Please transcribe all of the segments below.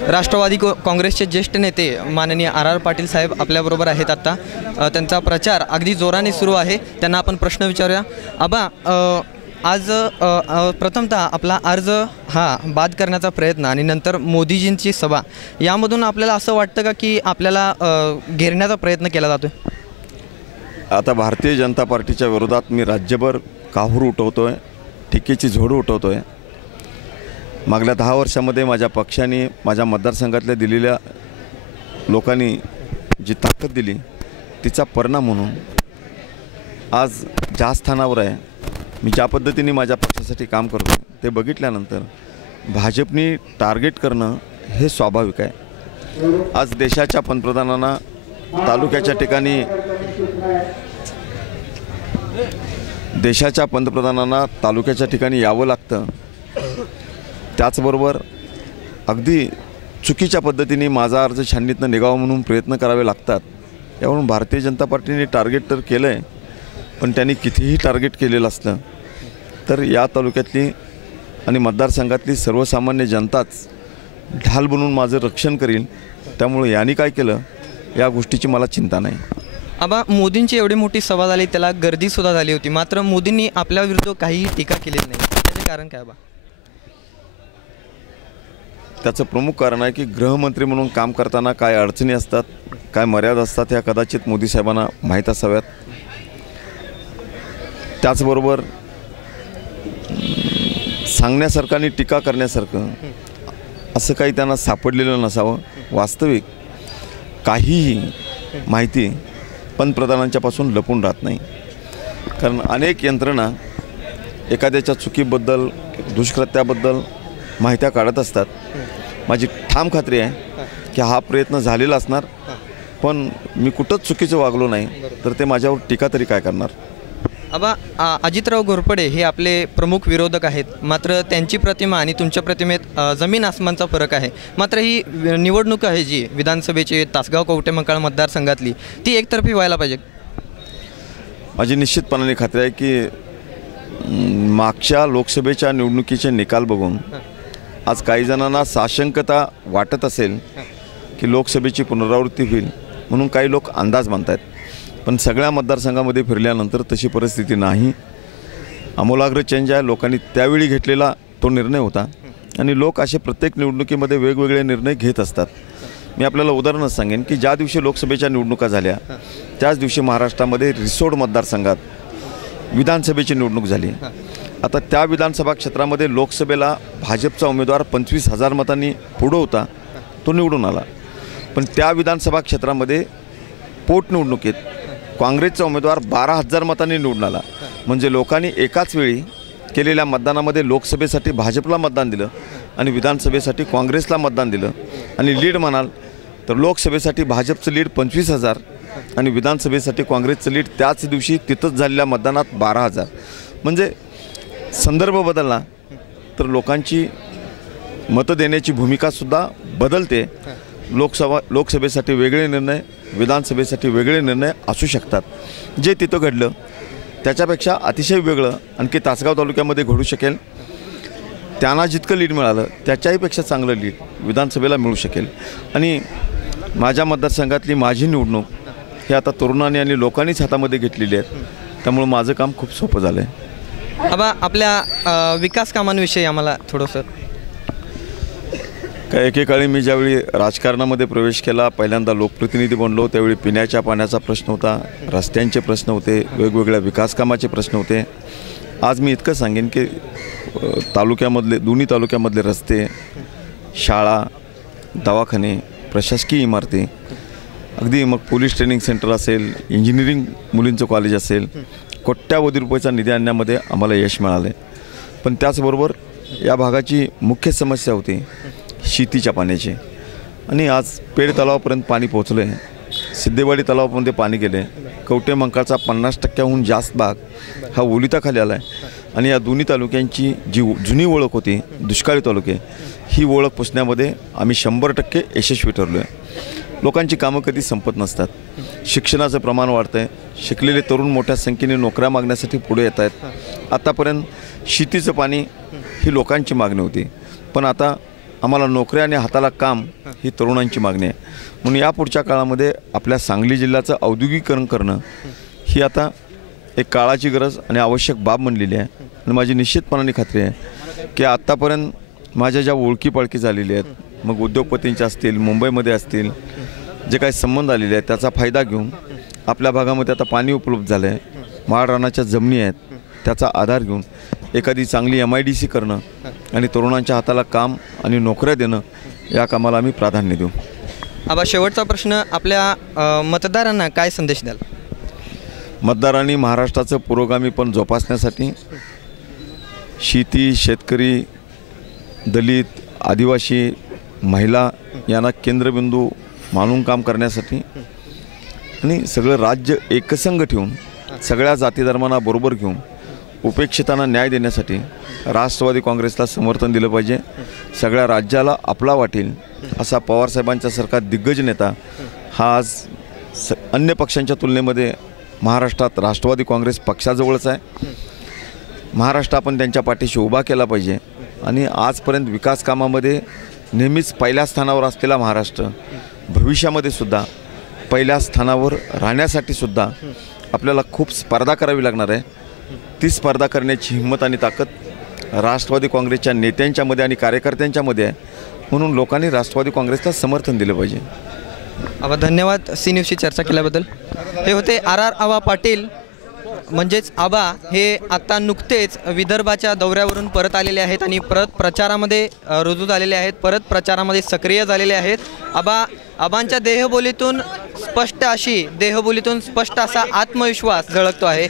राष्ट्रवादी काँग्रेसचे ज्येष्ठ नेते माननीय आर पाटील साहेब आपल्याबरोबर आहेत। आता त्यांचा प्रचार अगदी जोराने सुरू आहे। त्यांना आपण प्रश्न विचारूया। आबा, आज प्रथमतः आपला अर्ज हा बाद करण्याचा प्रयत्न आणि नंतर मोदीजींची सभा, यामधून आपल्याला असं वाटतं का की आपल्याला घेरण्याचा प्रयत्न केला जातो? आता भारतीय जनता पार्टीच्या विरोधात मी राज्यभर काहूर उठवतोय, टीकेची झोड उठवतोय। मागल्या 10 वर्षामध्ये माझ्या पक्षाने, माझ्या मतदारसंघातल्या दिलेल्या लोकांनी जी ताकद दिली तिचा परिणाम म्हणून आज ज्या स्थानावर आहे, मी ज्या पद्धतीने माझ्या पक्षासाठी काम करतो ते बघितल्यानंतर भाजपने टार्गेट करणं हे स्वाभाविक आहे। आज देशाच्या पंतप्रधानांना तालुक्याच्या ठिकाणी यावं लागतं। त्याचबरोबर अगदी चुकीच्या पद्धतीने माझा अर्ज छाननीतनं निघावा म्हणून प्रयत्न करावे लागतात। यावरून भारतीय जनता पार्टीने टार्गेट तर केलं आहे, पण त्यांनी कितीही टार्गेट केलेलं असलं तर या तालुक्यातली आणि मतदारसंघातली सर्वसामान्य जनताच ढाल बनवून माझं रक्षण करील। त्यामुळे यांनी काय केलं या गोष्टीची मला चिंता नाही। आबा, मोदींची एवढी मोठी सभा झाली, त्याला गर्दीसुद्धा झाली होती, मात्र मोदींनी आपल्या विरुद्ध काहीही टीका केलेली नाही, त्याचे कारण काय? आबा, त्याचं प्रमुख कारण आहे की गृहमंत्री म्हणून काम करताना काय अडचणी असतात, काय मर्यादा असतात, ह्या कदाचित मोदी साहेबांना माहीत असाव्यात। त्याचबरोबर सांगण्यासारखं आणि टीका करण्यासारखं असं काही त्यांना सापडलेलं नसावं। वास्तविक काहीही माहिती पंतप्रधानांच्यापासून लपून राहत नाही, कारण अनेक यंत्रणा एखाद्याच्या चुकीबद्दल, दुष्कृत्याबद्दल माहित्या काढत असतात। माझी ठाम खात्री आहे की हा प्रयत्न झालेला असणार, पण मी कुठंच चुकीचं वागलो नाही तर ते माझ्यावर टीका तरी काय करणार। आबा, अजितराव घोरपडे हे आपले प्रमुख विरोधक आहेत, मात्र त्यांची प्रतिमा आणि तुमच्या प्रतिमेत जमीन आसमानचा फरक आहे। मात्र ही निवडणूक आहे जी विधानसभेची तासगाव कवठेमंकाळ मतदारसंघातली, ती एकतर्फी व्हायला पाहिजे। माझी निश्चितपणाने खात्री आहे की मागच्या लोकसभेच्या निवडणुकीचे निकाल बघून आज काही जणांना साशंकता वाटत असेल की लोकसभेची पुनरावृत्ती होईल म्हणून काही लोक अंदाज बांधतात, पण सगळ्या मतदारसंघामध्ये फिरल्यानंतर तशी परिस्थिती नाही। आमूलाग्र चेंज आहे। लोकांनी त्यावेळी घेतलेला तो निर्णय होता आणि लोक असे प्रत्येक निवडणुकीमध्ये वेगवेगळे निर्णय घेत असतात। मी आपल्याला उदाहरणच सांगेन की ज्या दिवशी लोकसभेच्या निवडणुका झाल्या त्याच दिवशी महाराष्ट्रामध्ये रिसोड मतदारसंघात विधानसभेची निवडणूक झाली। आता त्या विधानसभा क्षेत्रामध्ये लोकसभेला भाजपचा उमेदवार 25,000 मतांनी पुढं होता, तो निवडून आला, पण त्या विधानसभा क्षेत्रामध्ये पोटनिवडणुकीत काँग्रेसचा उमेदवार 12,000 मतांनी निवडून आला। म्हणजे लोकांनी एकाच वेळी केलेल्या मतदानामध्ये लोकसभेसाठी भाजपला मतदान दिलं आणि विधानसभेसाठी काँग्रेसला मतदान दिलं। आणि लीड म्हणाल तर लोकसभेसाठी भाजपचं लीड 25,000 आणि विधानसभेसाठी काँग्रेसचं लीड त्याच दिवशी तिथंच झालेल्या मतदानात 12,000। म्हणजे संदर्भ बदलला तर लोकांची मतं देण्याची भूमिकासुद्धा बदलते। लोकसभेसाठी वेगळे निर्णय, विधानसभेसाठी वेगळे निर्णय असू शकतात। जे तिथं घडलं त्याच्यापेक्षा अतिशय वेगळं आणखी तासगाव तालुक्यामध्ये घडू शकेल। त्यांना जितकं लीड मिळालं त्याच्याहीपेक्षा चांगलं लीड विधानसभेला मिळू शकेल। आणि माझ्या मतदारसंघातली माझी निवडणूक ही आता तरुणांनी आणि लोकांनीच हातामध्ये घेतलेली आहे, त्यामुळे माझं काम खूप सोपं झालं आहे। आबा, आपल्या विकास कामांविषयी आम्हाला थोडंसं काय, एकेकाळी मी ज्यावेळी राजकारणामध्ये प्रवेश केला, पहिल्यांदा लोकप्रतिनिधी बनलो, त्यावेळी पिण्याच्या पाण्याचा प्रश्न होता, रस्त्यांचे प्रश्न होते, वेगवेगळ्या विकास कामाचे प्रश्न होते। आज मी इतकं सांगेन की तालुक्यामधले, दोन्ही तालुक्यामधले रस्ते, शाळा, दवाखाने, प्रशासकीय इमारती, अगदी मग पोलीस ट्रेनिंग सेंटर असेल, इंजिनिअरिंग मुलींचं कॉलेज असेल, कोट्यावधी रुपयाचा निधी आणण्यामध्ये आम्हाला यश मिळालं आहे। पण त्याचबरोबर या भागाची मुख्य समस्या होती शेतीच्या पाण्याची, आणि आज पेड तलावापर्यंत पाणी पोहोचलं आहे। सिद्धेवाडी तलावामध्ये पाणी गेले। कवठेमंकाळचा 50%हून जास्त भाग हा ओलिताखाली आला आहे आणि या दोन्ही तालुक्यांची जी जुनी ओळख होती दुष्काळी तालुके, ही ओळख पुसण्यामध्ये आम्ही 100% यशस्वी ठरलो आहे। लोकांची कामं कधी संपत नसतात। शिक्षणाचं प्रमाण वाढतं आहे, शिकलेले तरुण मोठ्या संख्येने नोकऱ्या मागण्यासाठी पुढे येत आहेत। आतापर्यंत शेतीचं पाणी ही लोकांची मागणी होती, पण आता आम्हाला नोकऱ्या आणि हाताला काम ही तरुणांची मागणी आहे. म्हणून या पुढच्या काळामध्ये आपल्या सांगली जिल्ह्याचं औद्योगिकीकरण करणं ही आता एक काळाची गरज आणि आवश्यक बाब बनलेली आहे. आणि माझी निश्चितपणाने खात्री आहे की आत्तापर्यंत माझ्या ज्या ओळखीपाळखी झालेली आहेत, मग उद्योगपतींच्या असतील, मुंबईमध्ये असतील, जे काही संबंध आलेले आहेत त्याचा फायदा घेऊन आपल्या भागामध्ये आता पाणी उपलब्ध झालं आहे, माळरानाच्या जमिनी आहेत, त्याचा आधार घेऊन एखादी चांगली MIDC करणं आणि तरुणांच्या हाताला काम आणि नोकऱ्या देणं या कामाला आम्ही प्राधान्य देऊ. आबा, शेवटचा प्रश्न, आपल्या मतदारांना काय संदेश द्याल? मतदारांनी महाराष्ट्राचं पुरोगामीपण जोपासण्यासाठी शेती, शेतकरी, दलित, आदिवासी, महिला यांना केंद्रबिंदू मानून काम करण्यासाठी आणि सगळं राज्य एकसंघ ठेवून सगळ्या जाती धर्मांना बरोबर घेऊन उपेक्षितांना न्याय देण्यासाठी राष्ट्रवादी काँग्रेसला समर्थन दिलं पाहिजे. सगळ्या राज्याला आपला वाटेल असा पवारसाहेबांच्या सारखा दिग्गज नेता हा आज अन्य पक्षांच्या तुलनेमध्ये महाराष्ट्रात राष्ट्रवादी काँग्रेस पक्षाजवळच आहे. महाराष्ट्र आपण त्यांच्या पाठीशी उभा केला पाहिजे. आणि आजपर्यंत विकास कामामध्ये नेहमीच पहिल्या स्थानावर असलेला महाराष्ट्र भविष्यामध्ये सुद्धा पहिल्या स्थानावर राहण्यासाठी सुद्धा आपल्याला खूप स्पर्धा करावी लागणार आहे. ती स्पर्धा करण्याची हिंमत आणि ताकद राष्ट्रवादी काँग्रेसच्या नेत्यांच्यामध्ये आणि कार्यकर्त्यांच्यामध्ये आहे. म्हणून लोकांनी राष्ट्रवादी काँग्रेसला समर्थन दिलं पाहिजे. आबा, धन्यवाद सी न्यूजशी चर्चा केल्याबद्दल. हे होते RR आबा पाटील, म्हणजेच आबा हे आत्ता नुकतेच विदर्भाच्या दौऱ्यावरून परत आलेले आहेत आणि परत प्रचारामध्ये रुजू झालेले आहेत, परत प्रचारामध्ये सक्रिय झालेले आहेत. आबांच्या देहबोलीतून स्पष्ट असा आत्मविश्वास झळकतो आहे.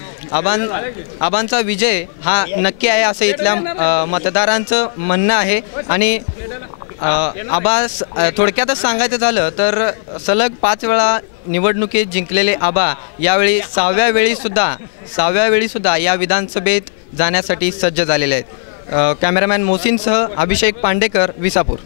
आबांचा विजय हा नक्की आहे असं इथल्या मतदारांचं म्हणणं आहे. आणि थोडक्यातच सांगायचं झालं तर सलग 5 वेळा निवडणुकीत जिंकलेले आबा यावेळी 6व्या वेळी सुद्धा या विधानसभेत जाण्यासाठी सज्ज झालेले आहेत. कॅमेरामॅन मोहसिनसह अभिषेक पांडेकर, विसापूर.